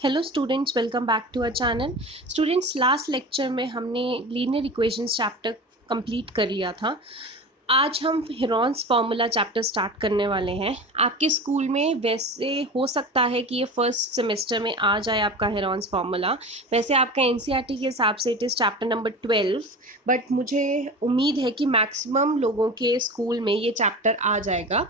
Hello students, welcome back to our channel. Students, last lecture में हमने linear equations chapter complete कर लिया था। आज हम हेरॉन्स फार्मूला चैप्टर स्टार्ट करने वाले हैं। आपके स्कूल में वैसे हो सकता है कि ये फर्स्ट सेमेस्टर में आ जाए आपका हेरॉन्स फार्मूला। वैसे आपका एनसीईआरटी के हिसाब से it is chapter number 12, but मुझे उम्मीद है कि मैक्सिमम लोगों के स्कूल में ये चैप्टर आ जाएगा।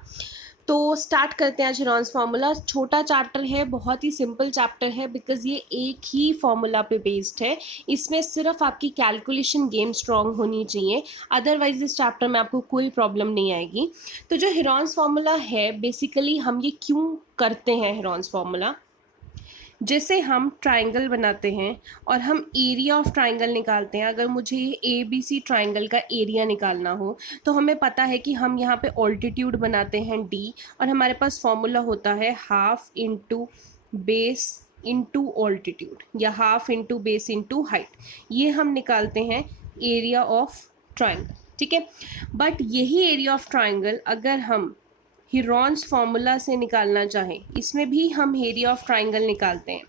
तो स्टार्ट करते हैं आज हेरॉन्स फार्मूला। छोटा चैप्टर है, बहुत ही सिंपल चैप्टर है बिकॉज ये एक ही फार्मूला पे बेस्ड है। इसमें सिर्फ आपकी कैलकुलेशन गेम स्ट्रांग होनी चाहिए, अदरवाइज इस चैप्टर में आपको कोई प्रॉब्लम नहीं आएगी। तो जो हेरॉन्स फार्मूला है, बेसिकली हम ये क्यों करते हैं हेरॉन्स फार्मूला, जैसे हम ट्राइंगल बनाते हैं और हम एरिया ऑफ ट्राइंगल निकालते हैं। अगर मुझे ए बी सी ट्राइंगल का एरिया निकालना हो तो हमें पता है कि हम यहाँ पे ऑल्टीट्यूड बनाते हैं डी, और हमारे पास फॉर्मूला होता है half into base into altitude या half into base into height. ये हम निकालते हैं एरिया ऑफ ट्राइंगल, ठीक है। बट यही एरिया ऑफ ट्राइंगल अगर हम हिरॉन्स फार्मूला से निकालना चाहें, इसमें भी हम एरिया ऑफ ट्राइंगल निकालते हैं।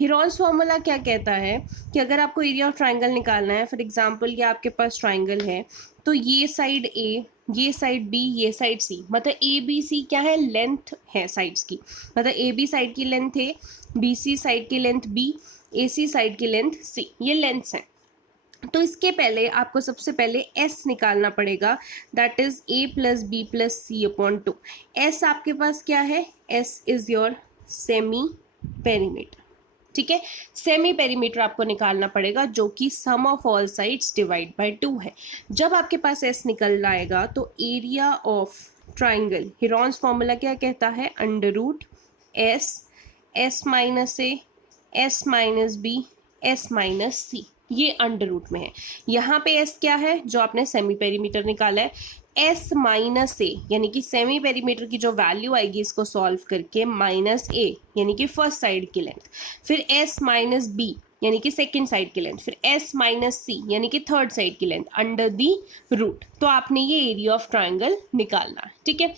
हिरॉन्स फार्मूला क्या कहता है कि अगर आपको एरिया ऑफ ट्राइंगल निकालना है, फॉर एग्जांपल ये आपके पास ट्राइंगल है, तो ये साइड ए, ये साइड बी, ये साइड सी, मतलब ए बी सी क्या है, लेंथ है साइड्स की। मतलब ए बी साइड की लेंथ ए, बी सी साइड की लेंथ बी, ए सी साइड की लेंथ सी, ये लेंथ्स हैं। तो इसके पहले आपको सबसे पहले s निकालना पड़ेगा, that is a plus b plus c upon 2। s आपके पास क्या है, s is your semi perimeter, ठीक है। सेमी पेरीमीटर आपको निकालना पड़ेगा जो कि sum of all sides divide by 2 है। जब आपके पास s निकल आएगा तो area of triangle, Heron's formula क्या कहता है, under root s, s minus a, s minus b, s minus c, ये अंडर रूट में है। यहाँ पे एस क्या है, जो आपने सेमी पेरीमीटर निकाला है, एस माइनस ए यानी कि सेमी पेरीमीटर की जो वैल्यू आएगी इसको सॉल्व करके, माइनस ए यानी कि फर्स्ट साइड की लेंथ, फिर एस माइनस बी यानी कि सेकेंड साइड की लेंथ, फिर एस माइनस सी यानी कि थर्ड साइड की लेंथ, अंडर दी रूट। तो आपने ये एरिया ऑफ ट्राइंगल निकालना है, ठीक है।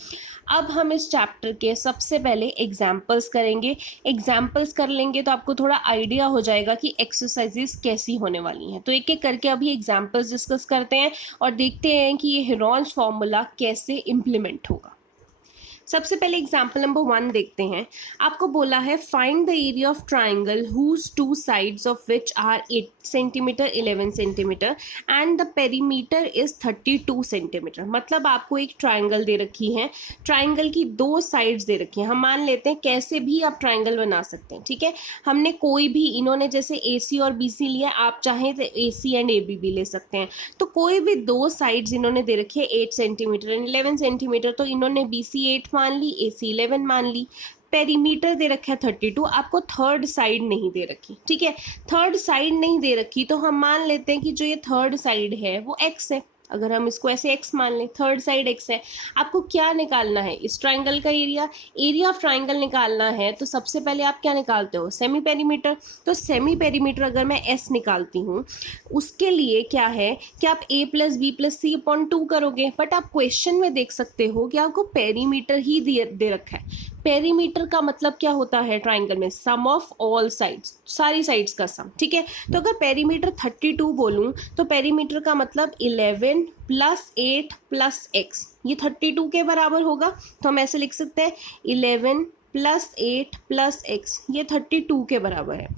अब हम इस चैप्टर के सबसे पहले एग्जाम्पल्स करेंगे। एग्जाम्पल्स कर लेंगे तो आपको थोड़ा आइडिया हो जाएगा कि एक्सरसाइजेस कैसी होने वाली हैं। तो एक एक करके अभी एग्जाम्पल्स डिस्कस करते हैं और देखते हैं कि ये हेरॉन्स फॉर्मूला कैसे इम्प्लीमेंट होगा। सबसे पहले एग्जाम्पल नंबर 1 देखते हैं। आपको बोला है find the area of triangle whose two sides of which are 8 centimetre 11 centimetre and the perimeter is 32 centimetre. मतलब आपको एक ट्राइंगल दे रखी है, ट्राइंगल की दो साइड्स दे रखी हैं। हम मान लेते हैं कैसे भी आप ट्राइंगल बना सकते हैं, ठीक है। हमने कोई भी, इन्होंने जैसे ए सी और बी सी लिया, आप चाहें तो ए सी एंड ए बी भी ले सकते हैं। तो कोई भी दो साइड्स इन्होंने दे रखी है 8 सेंटीमीटर एंड 11 सेंटीमीटर, तो इन्होंने बी सी 8 मान ली, ए सी 11 मान ली। पेरीमीटर दे रखा है 32, आपको थर्ड साइड नहीं दे रखी, ठीक है। थर्ड साइड नहीं दे रखी तो हम मान लेते हैं कि जो ये थर्ड साइड है वो x है। अगर हम इसको ऐसे x मान लें, थर्ड साइड x है। आपको क्या निकालना है, इस ट्राइंगल का एरिया, एरिया ऑफ ट्राइंगल निकालना है। तो सबसे पहले आप क्या निकालते हो, सेमी पेरीमीटर। तो सेमी पेरीमीटर अगर मैं s निकालती हूँ, उसके लिए क्या है कि आप a plus b plus c upon 2 करोगे। बट आप क्वेश्चन में देख सकते हो कि आपको पेरीमीटर ही दे रखा है। पेरीमीटर का मतलब क्या होता है ट्राइंगल में, सम ऑफ ऑल साइड्स, सारी साइड्स का सम, ठीक है। तो अगर पेरीमीटर 32 बोलूं तो पेरीमीटर का मतलब 11 प्लस 8 प्लस x, ये 32 के बराबर होगा। तो हम ऐसे लिख सकते हैं 11 प्लस 8 प्लस x, ये 32 के बराबर है।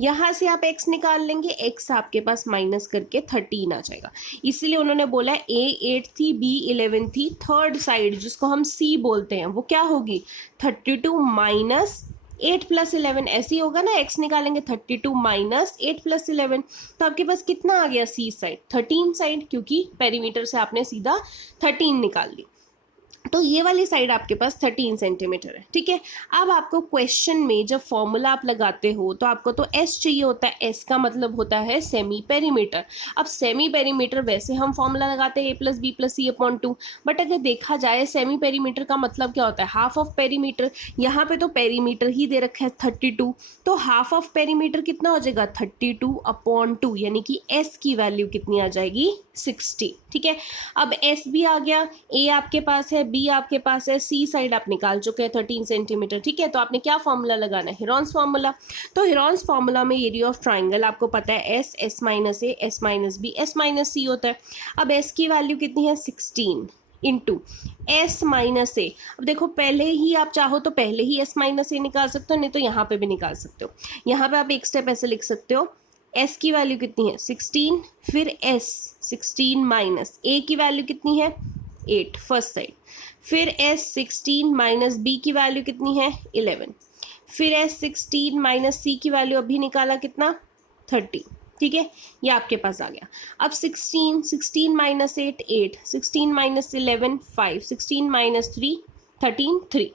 यहाँ से आप x निकाल लेंगे, x आपके पास माइनस करके 13 आ जाएगा। इसलिए उन्होंने बोला a 8 थी, b 11 थी, थर्ड साइड जिसको हम c बोलते हैं वो क्या होगी, 32 माइनस 8 प्लस 11, ऐसे ही होगा ना। x निकालेंगे 32 माइनस 8 प्लस 11, तो आपके पास कितना आ गया, c साइड 13 साइड, क्योंकि पेरीमीटर से आपने सीधा 13 निकाल ली। तो ये वाली साइड आपके पास 13 सेंटीमीटर है, ठीक है। अब आपको क्वेश्चन में जब फॉर्मूला आप लगाते हो तो आपको तो s चाहिए होता है, s का मतलब होता है सेमी पेरीमीटर। अब सेमी पेरीमीटर वैसे हम फॉर्मूला लगाते हैं a plus b plus c upon 2, but अगर देखा जाए सेमी पेरीमीटर का मतलब क्या होता है, हाफ ऑफ पेरीमीटर। यहाँ पे तो पेरीमीटर ही दे रखा है 32, तो हाफ ऑफ पेरीमीटर कितना हो जाएगा, 32 अपॉन 2, यानी कि s की वैल्यू कितनी आ जाएगी, 60, ठीक है। अब s भी आ गया, a आपके पास है, b बी आपके पास है, सी साइड आप निकाल चुके हैं 13 सेंटीमीटर, ठीक है। तो आपने क्या फॉर्मूला लगाना है, हेरॉन्स फॉर्मूला। तो हेरॉन्स फॉर्मूला में एरिया ऑफ ट्राइंगल आपको पता है s, s minus a, s minus b, s minus c होता है। अब एस की वैल्यू कितनी है 16 इंटू एस माइनस ए। अब देखो पहले ही आप चाहो तो पहले ही एस माइनस ए निकाल सकते हो, नहीं तो यहाँ पे भी निकाल सकते हो। यहाँ पे आप एक स्टेप ऐसे लिख सकते हो, एस की वैल्यू कितनी है 16, फिर एस 16 माइनस ए की वैल्यू कितनी है 8 फर्स्ट साइड, फिर एस 16 माइनस बी की वैल्यू कितनी है 11, फिर एस 16 माइनस सी की वैल्यू अभी निकाला कितना 30, ठीक है। ये आपके पास आ गया। अब 16 माइनस 8 8, 16 माइनस 11 5, 16 माइनस 3 13 3।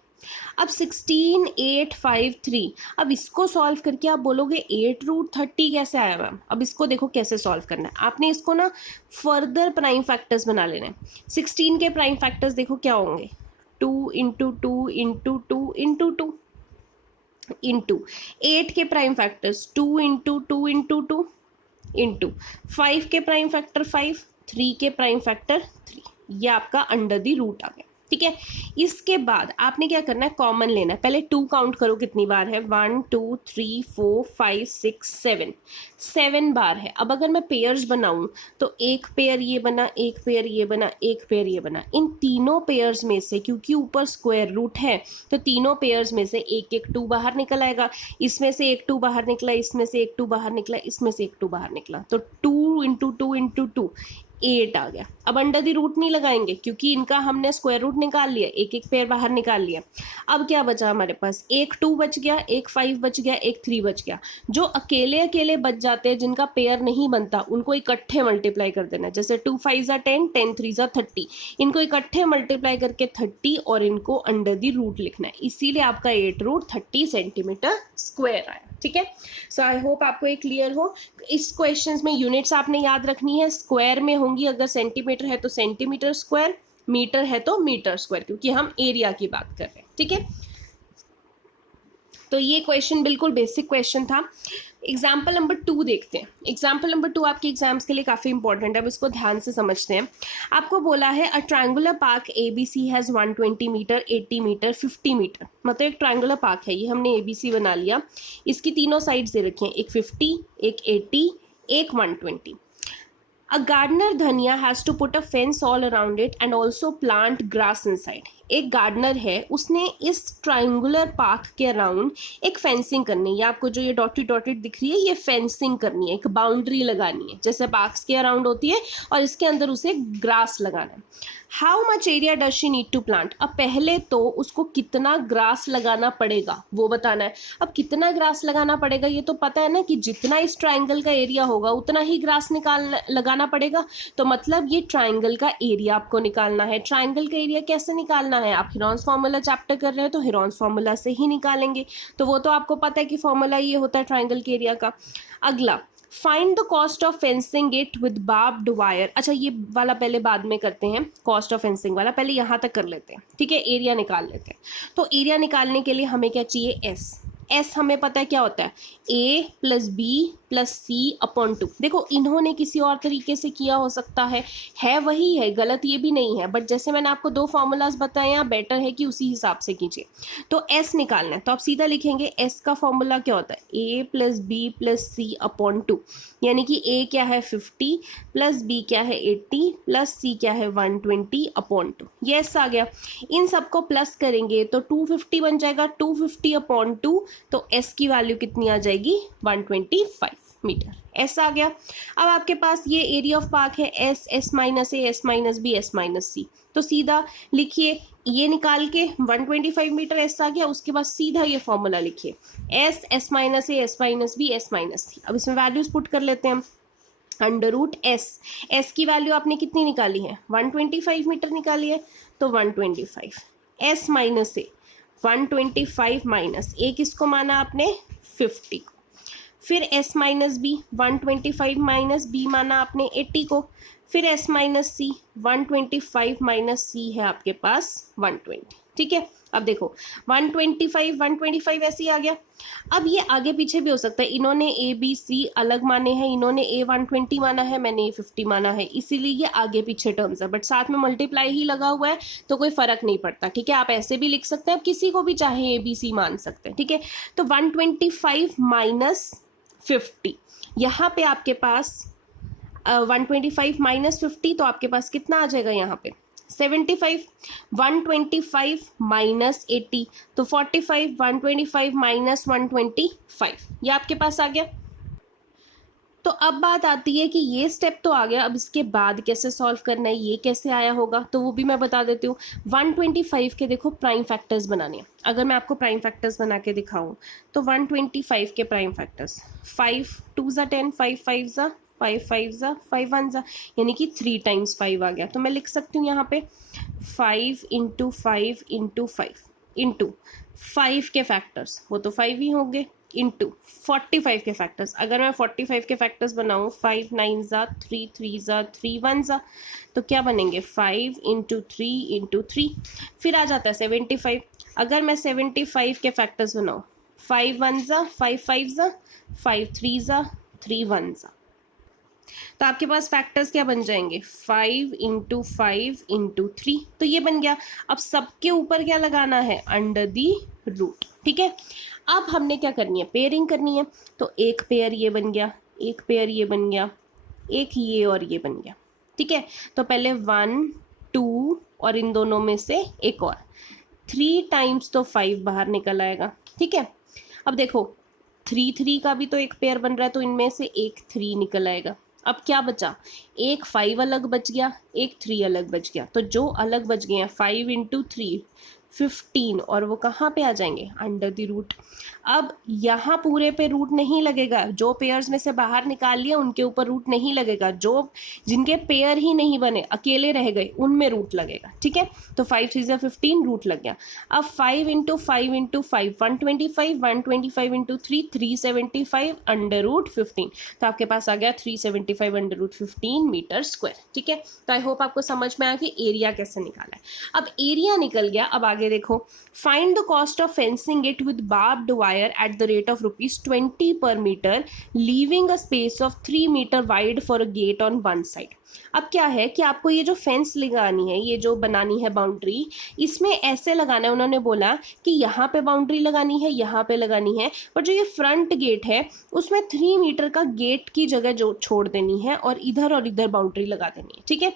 अब 16 8 5 3, अब इसको सॉल्व करके आप बोलोगे 8√30 कैसे आया मैम। अब इसको देखो कैसे सॉल्व करना है, आपने इसको ना फर्दर प्राइम फैक्टर्स बना लेना है। 16 के प्राइम फैक्टर्स देखो क्या होंगे, 2 इंटू 2 इंटू 2 इंटू 2 इंटू 8 के prime factors 2 into 2 into 2 into 5 के प्राइम फैक्टर 5, 3 के प्राइम फैक्टर 3। ये आपका अंडर द रूट आ गया, ठीक है। इसके बाद आपने क्या करना है, कॉमन लेना है। पहले 2 काउंट करो कितनी बार है, 1 2 3 4 5 6 7, 7 बार है। अब अगर मैं पेयर्स बनाऊं तो एक पेयर ये बना, एक पेयर ये बना, एक पेयर ये बना। इन तीनों पेयर्स में से, क्योंकि ऊपर स्क्वायर रूट है, तो तीनों पेयर्स में से एक एक 2 बाहर निकल आएगा। इसमें से एक 2 बाहर निकला, इसमें से एक 2 बाहर निकला, इसमें से एक 2 बाहर निकला, तो 2 इंटू 2 इंटू 2 8 आ गया। अब अंडर द रूट नहीं लगाएंगे क्योंकि इनका हमने स्क्वायर रूट निकाल लिया, एक एक पेयर बाहर निकाल लिया। अब क्या बचा हमारे पास, एक 2 बच गया, एक 5 बच गया, एक 3 बच गया। जो अकेले अकेले बच जाते हैं, जिनका पेयर नहीं बनता, उनको इकट्ठे मल्टीप्लाई कर देना। जैसे 2 5 10, 10 3 30, इनको इकट्ठे मल्टीप्लाई करके 30 और इनको अंडर द रूट लिखना है। इसीलिए आपका 8√30 सेंटीमीटर स्क्वायर आया, ठीक है। सो आई होप आपको ये क्लियर हो। इस क्वेश्चंस में यूनिट्स आपने याद रखनी है, स्क्वायर में होंगी। अगर सेंटीमीटर है तो सेंटीमीटर स्क्वायर, मीटर है तो मीटर स्क्वायर, क्योंकि हम एरिया की बात कर रहे हैं, ठीक है। तो ये क्वेश्चन बिल्कुल बेसिक क्वेश्चन था। एग्जाम्पल नंबर 2 देखते हैं। एग्जाम्पल नंबर 2 आपके एग्जाम्स के लिए काफ़ी इंपॉर्टेंट है, अब इसको ध्यान से समझते हैं। आपको बोला है a triangular park A B C has 120 metre, 80 metre, 50 metre. मतलब एक ट्रायंगुलर पार्क है, ये हमने ए बी सी बना लिया। इसकी तीनों साइड से रखी हैं, एक 50, एक 80, एक 120। A gardener धनिया has to put a fence all around it and also plant grass inside. एक गार्डनर है, उसने इस ट्रायंगुलर पार्क के अराउंड एक फेंसिंग करनी है। ये आपको जो ये डॉटेड डॉटेड दिख रही है, ये फेंसिंग करनी है, एक बाउंड्री लगानी है, जैसे पार्क्स के अराउंड होती है, और इसके अंदर उसे ग्रास लगाना है। How much area does she need to plant. अब पहले तो उसको कितना ग्रास लगाना पड़ेगा वो बताना है। अब कितना ग्रास लगाना पड़ेगा ये तो पता है ना, कि जितना इस ट्राइंगल का एरिया होगा उतना ही ग्रास लगाना पड़ेगा। तो मतलब ये ट्राइंगल का एरिया आपको निकालना है। ट्राइंगल का एरिया कैसे निकालना है, आप हेरॉन्स फार्मूला चैप्टर कर रहे हैं तो हेरॉन्स फार्मूला से ही निकालेंगे, तो वो तो आपको पता है कि फार्मूला ये होता है ट्राइंगल के एरिया का। अगला, find the cost of fencing it with barbed wire. अच्छा ये वाला पहले बाद में करते हैं, कॉस्ट ऑफ फेंसिंग वाला पहले यहाँ तक कर लेते हैं, ठीक है। एरिया निकाल लेते हैं। तो एरिया निकालने के लिए हमें क्या चाहिए, एस। एस हमें पता है क्या होता है, ए plus b plus c upon 2। देखो इन्होंने किसी और तरीके से किया हो सकता है वही है, गलत ये भी नहीं है, बट जैसे मैंने आपको 2 फार्मूलाज बताए हैं, बेटर है कि उसी हिसाब से कीजिए। तो एस निकालना है तो आप सीधा लिखेंगे, एस का फॉर्मूला क्या होता है, ए plus b plus c upon 2। यानी कि ए क्या है 50 प्लस बी क्या है 80 प्लस सी क्या है 120 अपॉन 2। ये एस आ गया। इन सबको प्लस करेंगे तो 250 बन जाएगा, 250 अपॉन 2, तो एस की वैल्यू कितनी आ जाएगी 125 मीटर। एस आ गया। अब आपके पास ये एरिया ऑफ पार्क है, s, s minus a, s minus b, s minus c. तो सीधा लिखिए, ये निकाल के 125 मीटर एस आ गया। उसके बाद सीधा ये फॉर्मूला लिखिए, s, s minus a, s minus b, s minus c. अब इसमें वैल्यूज पुट कर लेते हैं हम। अंडर रूट एस, एस की वैल्यू आपने कितनी निकाली है 125 मीटर निकाली है, तो 125। S minus a 125 minus a किसको माना आपने 50 को। फिर s minus b 125 minus b माना आपने 80 को। फिर s minus c 125 minus c है आपके पास 120। ठीक है। अब देखो 125 ऐसे ही आ गया। अब ये आगे पीछे भी हो सकता है, इन्होंने ए बी सी अलग माने हैं, इन्होंने ए 120 माना है, मैंने ए 50 माना है, इसीलिए ये आगे पीछे टर्म्स है, बट साथ में मल्टीप्लाई ही लगा हुआ है तो कोई फर्क नहीं पड़ता। ठीक है, आप ऐसे भी लिख सकते हैं, आप किसी को भी चाहे ए बी सी मान सकते हैं। ठीक है, तो 125 माइनस 50, यहाँ पे आपके पास 125 माइनस 50, तो आपके पास कितना आ जाएगा यहाँ पे 75। 125 माइनस 80 तो 45, 125 माइनस 125, ये आपके पास आ गया। तो अब बात आती है कि ये स्टेप तो आ गया, अब इसके बाद कैसे सॉल्व करना है, ये कैसे आया होगा, तो वो भी मैं बता देती हूँ। 125 के देखो प्राइम फैक्टर्स बनाने हैं। अगर मैं आपको प्राइम फैक्टर्स बना के दिखाऊं तो 125 के प्राइम फैक्टर्स 5 2 ज़ा 10, 5 5 ज़ा 5 5 ज़ा 5 1 ज़ा, यानी कि 3 टाइम्स 5 आ गया। तो मैं लिख सकती हूँ यहाँ पे 5 इंटू 5 इंटू 5 इंटू 5 के फैक्टर्स, वो तो 5 ही होंगे, इंटू 45 के फैक्टर्स। अगर मैं 45 के फैक्टर्स बनाऊँ 5 9 ज़ा 3 3 ज़ा 3 1 ज़ा, तो क्या बनेंगे 5 इंटू 3 इंटू 3, फिर आ जाता है 75। अगर मैं 75 के फैक्टर्स बनाऊँ 5 1 ज़ा 5 5 ज़ा 5 3 ज़ा 3 1 ज़ा, तो आपके पास फैक्टर्स क्या बन जाएंगे 5 इंटू 5 इंटू 3, तो ये बन गया। अब सबके ऊपर क्या लगाना है, अंडर दी रूट। ठीक है, अब हमने क्या करनी है, पेयरिंग करनी है। तो एक पेयर ये बन गया, एक पेयर ये बन गया, एक ये और ये बन गया। ठीक है, तो पहले 1 2 और इन दोनों में से एक और, 3 टाइम्स तो 5 बाहर निकल आएगा। ठीक है, अब देखो 3 3 का भी तो एक पेयर बन रहा है, तो इनमें से एक 3 निकल आएगा। अब क्या बचा, एक 5 अलग बच गया, एक 3 अलग बच गया, तो जो अलग बच गए हैं 5 इंटू 3 15, और वो कहाँ पे आ जाएंगे, अंडर द रूट। अब यहाँ पूरे पे रूट नहीं लगेगा, जो पेयर्स में से बाहर निकाल लिया उनके ऊपर रूट नहीं लगेगा, जो जिनके पेयर ही नहीं बने अकेले रह गए उनमें रूट लगेगा। ठीक है, तो 5 3 ज़ा 15 रूट लग गया। अब 5 into 5 into 5 125, 125 into 3 375 under root 15, तो आपके पास आ गया 375 अंडर रूट 15 मीटर स्क्वायर। ठीक है, तो आई होप आपको समझ में आया कि एरिया कैसे निकाला है। अब एरिया निकल गया, अब आगे देखो, find the cost of fencing it with barbed wire at the rate of ₹20 per metre, leaving a space of 3 metre wide for a gate on one side. अब क्या है कि आपको ये जो फेंस लगानी है, ये जो बनानी है बाउंड्री, इसमें ऐसे लगाना है। उन्होंने बोला कि यहाँ पे बाउंड्री लगानी है, यहाँ पे लगानी है, पर जो ये फ्रंट गेट है उसमें 3 मीटर का गेट की जगह जो छोड़ देनी है और इधर बाउंड्री लगा देनी है। ठीक है,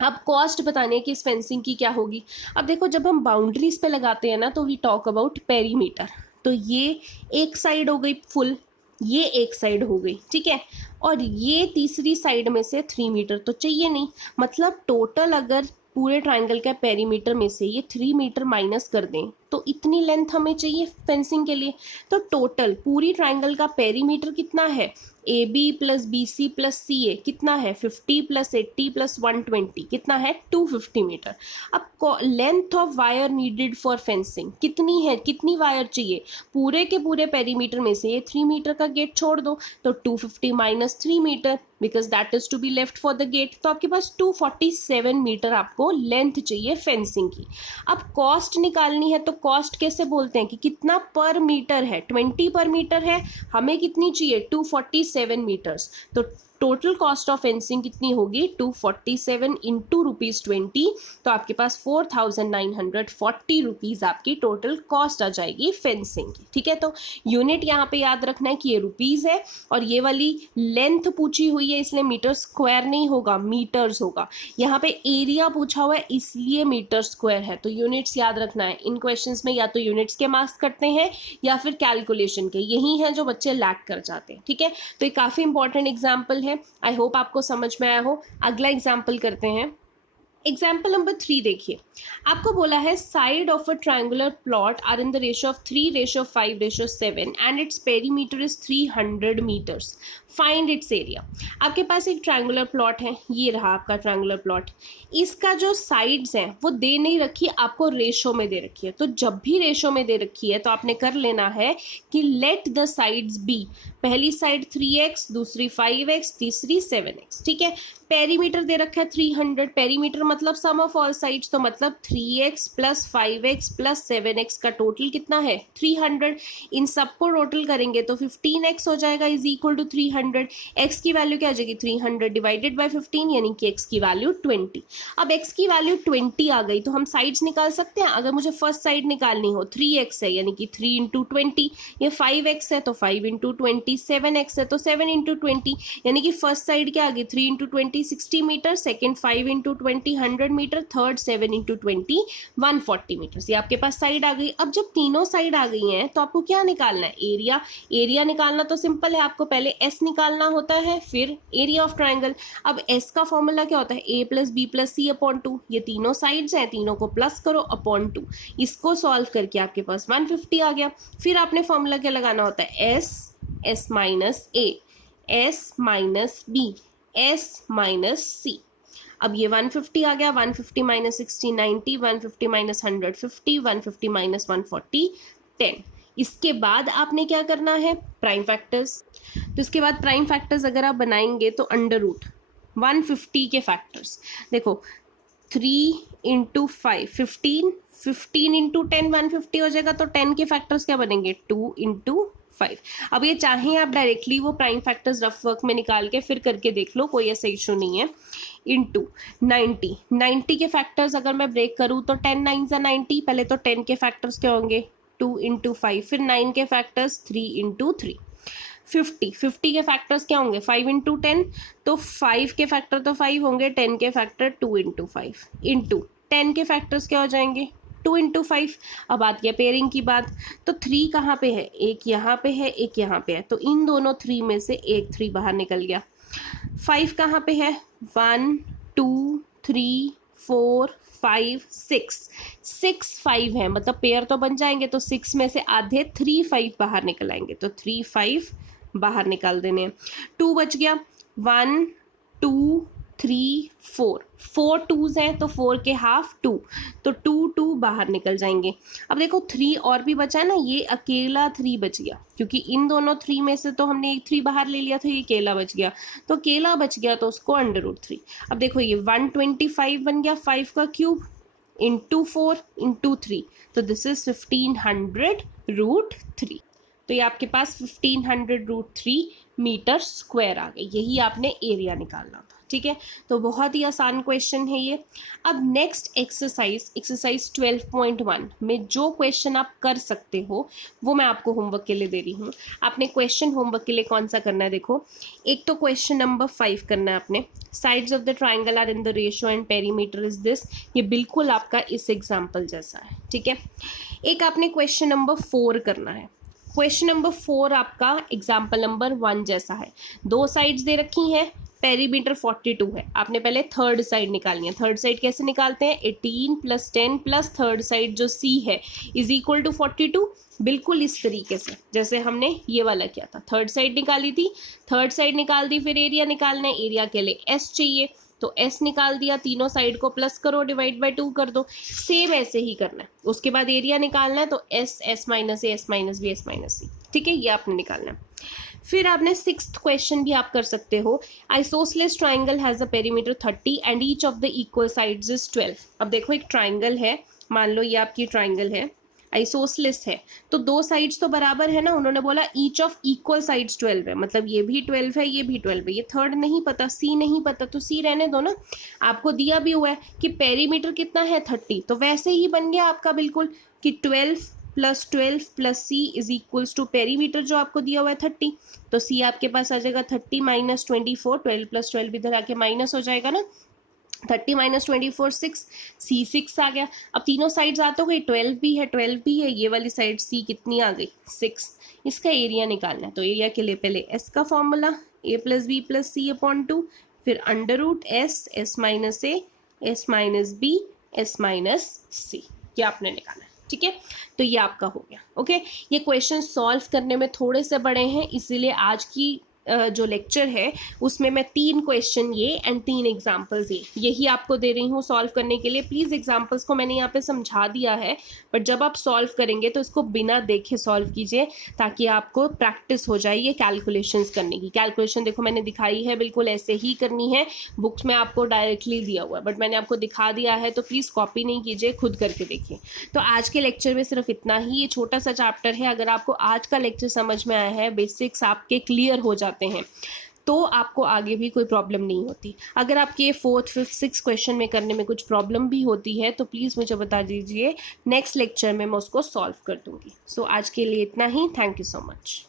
अब कॉस्ट बताने की इस फेंसिंग की क्या होगी। अब देखो, जब हम बाउंड्रीज पे लगाते हैं ना, तो वी टॉक अबाउट पेरीमीटर। तो ये एक साइड हो गई फुल, ये एक साइड हो गई। ठीक है, और ये तीसरी साइड में से 3 मीटर तो चाहिए नहीं, मतलब टोटल अगर पूरे ट्राइंगल का पेरीमीटर में से ये 3 मीटर माइनस कर दें तो इतनी लेंथ हमें चाहिए फेंसिंग के लिए। तो टोटल पूरी ट्राइंगल का पेरीमीटर कितना है, a b plus b c plus c a कितना है 50 प्लस 80 प्लस 120 कितना है 250 मीटर। अब length of wire needed for fencing कितनी है, कितनी वायर चाहिए, पूरे के पूरे पेरीमीटर में से ये 3 मीटर का गेट छोड़ दो, तो 250 minus 3 metre because that is to be left for the gate, तो आपके पास 247 मीटर आपको लेंथ चाहिए फेंसिंग की। अब कॉस्ट निकालनी है, तो कॉस्ट कैसे बोलते हैं कि कितना पर मीटर है, 20 पर मीटर है, हमें कितनी चाहिए 247 मीटर्स, तो टोटल कॉस्ट ऑफ फेंसिंग कितनी होगी 247 इंटू ₹20, तो आपके पास 4940 रुपीज़ आपकी टोटल कॉस्ट आ जाएगी फेंसिंग की। ठीक है, तो यूनिट यहाँ पे याद रखना है कि ये रुपीज़ है, और ये वाली लेंथ पूछी हुई है इसलिए मीटर स्क्वायर नहीं होगा, मीटर्स होगा। यहाँ पे एरिया पूछा हुआ है इसलिए मीटर स्क्वायर है, तो यूनिट्स याद रखना है। इन क्वेश्चंस में या तो यूनिट्स के मार्क्स कटते हैं या फिर कैलकुलेशन के, यही है जो बच्चे लैक कर जाते हैं। ठीक है, तो ये काफ़ी इंपॉर्टेंट एग्जाम्पल है, आई होप आपको समझ में आया हो। अगला एग्जाम्पल करते हैं। एग्जाम्पल नंबर 3 देखिए, आपको बोला है side of a triangular plot are in the ratio of 3:5:7 and its perimeter is 300 metres, find its area. आपके पास एक ट्रायंगुलर प्लॉट है, ये रहा आपका ट्रायंगुलर प्लॉट, इसका जो साइड्स हैं वो दे नहीं रखी, आपको रेशो में दे रखी है। तो जब भी रेशो में दे रखी है तो आपने कर लेना है कि लेट द साइड्स बी, पहली साइड 3x, दूसरी 5x, तीसरी 7x। ठीक है, पेरीमीटर दे रखा है 300, पेरीमीटर मतलब सम ऑफ ऑल साइड्स, तो मतलब मतलब 3x plus 5x plus 7x का टोटल कितना है 300। इन सबको टोटल करेंगे तो 15x हो जाएगा इज इक्वल टू 300। x की वैल्यू क्या आ जाएगी 300 डिवाइडेड बाय 15 यानी कि x की वैल्यू 20। अब x की वैल्यू 20 आ गई तो हम साइड्स निकाल सकते हैं। अगर मुझे फर्स्ट साइड निकालनी हो 3x है यानी कि 3 इंटू 20, ये 5x है तो 5 इंटू 20, 7x है तो 7 इंटू 20 यानी कि फर्स्ट साइड क्या आ गई 3 into 20 60 metre, second 5 into 20 100 metre, third 7 into 20 140 metre. ये आपके पास साइड आ गई। अब जब तीनों साइड आ गई हैं तो आपको क्या निकालना है एरिया। एरिया निकालना तो सिंपल है, आपको पहले s निकालना होता है फिर एरिया ऑफ ट्राइंगल। अब s का फॉर्मूला क्या होता है a plus b plus c upon 2। ये तीनों साइड्स हैं, तीनों को प्लस करो अपॉन 2। इसको सॉल्व करके आपके पास 150 आ गया। फिर आपने फॉर्मूला क्या लगाना होता है s minus a, s minus b, s minus c। अब ये 150 आ गया, 150 माइनस 60 90, 150 माइनस 150, 150 माइनस 140 10। इसके बाद आपने क्या करना है प्राइम फैक्टर्स। तो इसके बाद प्राइम फैक्टर्स अगर आप बनाएंगे तो अंडर रूट 150 के फैक्टर्स देखो 3 इंटू 5 15, 15 इंटू 10 150 हो जाएगा। तो 10 के फैक्टर्स क्या बनेंगे 2 इंटू 5। अब ये चाहें आप डायरेक्टली वो प्राइम फैक्टर्स रफ वर्क में निकाल के फिर करके देख लो, कोई ऐसा इशू नहीं है। इंटू 90, 90 के फैक्टर्स अगर मैं ब्रेक करूँ तो 10 9 सा 90। पहले तो 10 के फैक्टर्स क्या होंगे 2 इंटू 5, फिर 9 के फैक्टर्स 3 इंटू 3। 50, 50 के फैक्टर्स क्या होंगे 5 इंटू 10, तो 5 के फैक्टर तो 5 होंगे, 10 के फैक्टर 2 इंटू 5 इंटू 10 के फैक्टर्स क्या हो जाएंगे 2 इंटू 5। अब आ गया पेयरिंग की बात, तो 3 कहाँ पे है एक यहाँ पे है एक यहाँ पे है, तो इन दोनों 3 में से एक 3 बाहर निकल गया। 5 कहाँ पे है 1 2 3 4 5 6, 6 5 है मतलब पेयर तो बन जाएंगे, तो 6 में से आधे 3 5 बाहर निकल आएंगे, तो 3 5 बाहर निकाल देने। 2 बच गया 1 2 3 4, 4 2s हैं तो 4 के हाफ 2, तो 2 2 बाहर निकल जाएंगे। अब देखो 3 और भी बचा है ना, ये अकेला 3 बच गया क्योंकि इन दोनों 3 में से तो हमने एक 3 बाहर ले लिया था, ये अकेला बच गया, तो अकेला बच गया तो उसको अंडर रूट 3। अब देखो ये 125 बन गया 5 का क्यूब इंटू 4 इंटू 3, तो दिस इज 1500 रूट 3। तो ये आपके पास 1500 रूट 3 मीटर स्क्वायर आ गई। यही आपने एरिया निकालना था, ठीक है। तो बहुत ही आसान क्वेश्चन है ये। अब नेक्स्ट एक्सरसाइज 12.1 में जो क्वेश्चन आप कर सकते हो वो मैं आपको होमवर्क के लिए दे रही हूँ। आपने क्वेश्चन होमवर्क के लिए कौन सा करना है देखो, एक तो क्वेश्चन नंबर 5 करना है आपने, sides of the triangle are in the ratio and perimeter is this. ये बिल्कुल आपका इस एग्जाम्पल जैसा है, ठीक है। एक आपने क्वेश्चन नंबर 4 करना है। क्वेश्चन नंबर 4 आपका एग्जाम्पल नंबर 1 जैसा है, दो साइड्स दे रखी हैं, पेरीमीटर 42 है। आपने पहले थर्ड साइड निकालनी है। थर्ड साइड कैसे निकालते हैं 18 प्लस 10 प्लस थर्ड साइड जो c है इज इक्वल टू 42। बिल्कुल इस तरीके से जैसे हमने ये वाला किया था, थर्ड साइड निकाली थी, थर्ड साइड निकाल दी, फिर एरिया निकालना है, एरिया के लिए s चाहिए तो s निकाल दिया, तीनों साइड को प्लस करो डिवाइड बाय 2 कर दो। सेम ऐसे ही करना है, उसके बाद एरिया निकालना है तो s minus a s minus b s minus c, ठीक है, ये आपने निकालना है। फिर आपने 6th क्वेश्चन भी आप कर सकते हो, isosceles triangle has a perimeter 30 and each of the equal sides is 12। अब देखो एक ट्राइंगल है, मान लो ये आपकी ट्राइंगल है, आइसोसेलेस है, तो दो साइड्स तो बराबर है ना, उन्होंने बोला ईच ऑफ इक्वल साइड्स 12 है, मतलब ये भी 12 है ये भी 12 है। ये थर्ड नहीं पता, सी नहीं पता, तो सी रहने दो ना। आपको दिया भी हुआ है कि पेरीमीटर कितना है 30, तो वैसे ही बन गया आपका बिल्कुल कि 12 plus 12 plus c is equals to perimeter जो आपको दिया हुआ है 30, तो सी आपके पास आ जाएगा 30 माइनस 24, 12 प्लस 12 इधर आके माइनस हो जाएगा ना, 30 माइनस 24 6, सी 6 आ गया। अब तीनों साइड्स आते हो गई, 12 भी है 12 भी है, ये वाली साइड सी कितनी आ गई 6। इसका एरिया निकालना है, तो एरिया के लिए पहले एस का formula a plus b plus c upon 2, फिर under root s minus a s minus b s minus c, ये आपने निकाला है, ठीक है। तो ये आपका हो गया, ओके। ये क्वेश्चन सॉल्व करने में थोड़े से बड़े हैं, इसीलिए आज की जो लेक्चर है उसमें मैं 3 क्वेश्चन ये एंड 3 एग्जाम्पल्स ये यही आपको दे रही हूँ सॉल्व करने के लिए। प्लीज़ एग्जाम्पल्स को मैंने यहाँ पे समझा दिया है, बट जब आप सॉल्व करेंगे तो इसको बिना देखे सॉल्व कीजिए ताकि आपको प्रैक्टिस हो जाए ये कैलकुलेशंस करने की। कैलकुलेशन देखो मैंने दिखाई है, बिल्कुल ऐसे ही करनी है। बुक्स में आपको डायरेक्टली दिया हुआ है बट मैंने आपको दिखा दिया है, तो प्लीज़ कॉपी नहीं कीजिए, खुद करके देखिए। तो आज के लेक्चर में सिर्फ इतना ही, ये छोटा सा चैप्टर है। अगर आपको आज का लेक्चर समझ में आया है, बेसिक्स आपके क्लियर हो जाते हैं, तो आपको आगे भी कोई प्रॉब्लम नहीं होती। अगर आपके 4th, 5th, 6th क्वेश्चन में करने में कुछ प्रॉब्लम भी होती है तो प्लीज़ मुझे बता दीजिए, नेक्स्ट लेक्चर में मैं उसको सॉल्व कर दूंगी। सो आज के लिए इतना ही। Thank you so much.